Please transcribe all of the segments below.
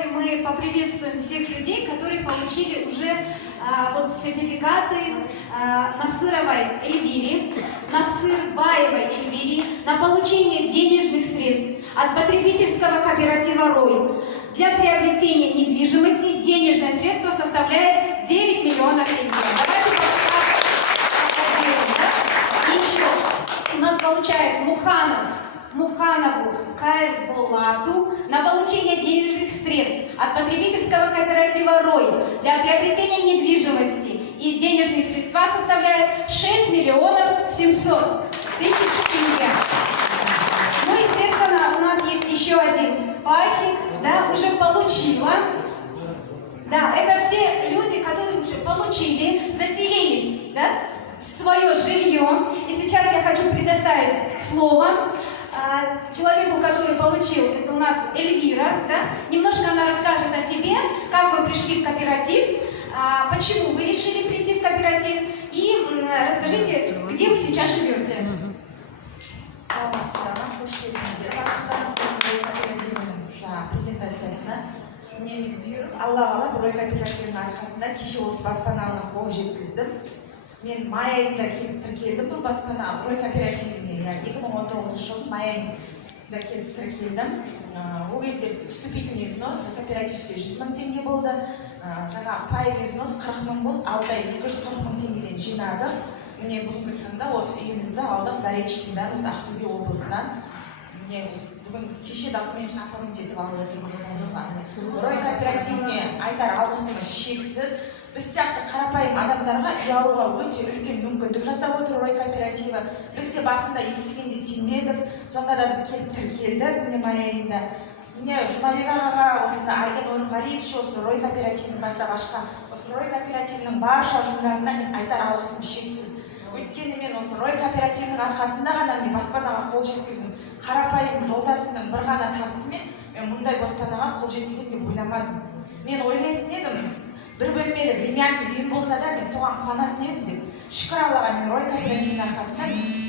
давайте мы поприветствуем всех людей, которые получили уже сертификаты Насыровой Эльвире, Насырбаевой Эльвире на получение денежных средств от потребительского кооператива «Рой». Для приобретения недвижимости денежное средство составляет 9 миллионов тенге. Давайте и еще у нас получает Муханову Кайрболату на получение денежных средств от потребительского кооператива «Рой». Для приобретения недвижимости и денежные средства составляют 6 миллионов 700 тысяч тенге. Ну, естественно, у нас есть еще один пайщик, да, уже получила. Да, это все люди, которые уже получили, заселились, да, в свое жилье. И сейчас я хочу предоставить слово человеку, который получил, это у нас Эльвира, да? Немножко она расскажет о себе, как вы пришли в кооператив, почему вы решили прийти в кооператив, и расскажите, где вы сейчас живете. Мен бұйырып, Алла қалап, Рой кооперативінің арқасында кеше осы баспанаға қол жеткіздім. Мен май айында келіп тіркелдім бұл баспана Рой кооперативіне. 2019 жылы май айында келіп тіркелдім. Ол кезде вступительный взнос кооперативте 100 мың теңге болды. Жаңа паевый взнос 40 мың болды. 6 ай 240 мың теңгеден жинадық. Міне бүгінгі таңда осы үйімізді алдық Заречныйдан, осы Ақтөбе облысынан. Бүгін кеше документін оформить етіп алып отырмыз. Рой кооперативіне айтар алғысымыз шексіз. Біз сияқты қарапайым адамдарға үй алуға өте үлкен мүмкіндік жасап отыр Рой кооперативі. Біз де басында естігенде сенбедік. Сонда да біз келіп тіркелдік міне май айында. Міне Жұмабек ағаға, осында Арген Орынғалиевич осы Рой кооперативін бастап ашқан. Осы Рой кооперативінің барша ұжымдарына мен айтар алғысым шексіз. Өйткені мен осы Рой кооперативінің арқасында ғана мен баспанаға қол жеткіздім. Қарапайым жолдасымның бір ғана табысымен мен мұндай баспанаға қол жеткізем деп ойламадым. Мен ойлайтын едім, бір бөлмелі времянка үйім болса да мен соған қуанатын едім деп. Шүкір Аллаға, мен Рой кооперативінің арқасында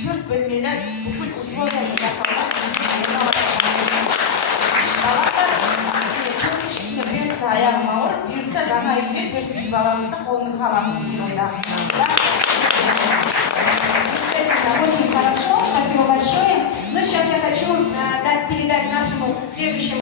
4 бөлмелі бүкіл условиясын жасауға төртіншісіне бұйыртса аяғым ауыр, бұйыртса жаңа үйде 4-ші баламызды қолымызға аламыз деп ойладым. Очень хорошо, спасибо большое. Но сейчас я хочу передать нашему следующему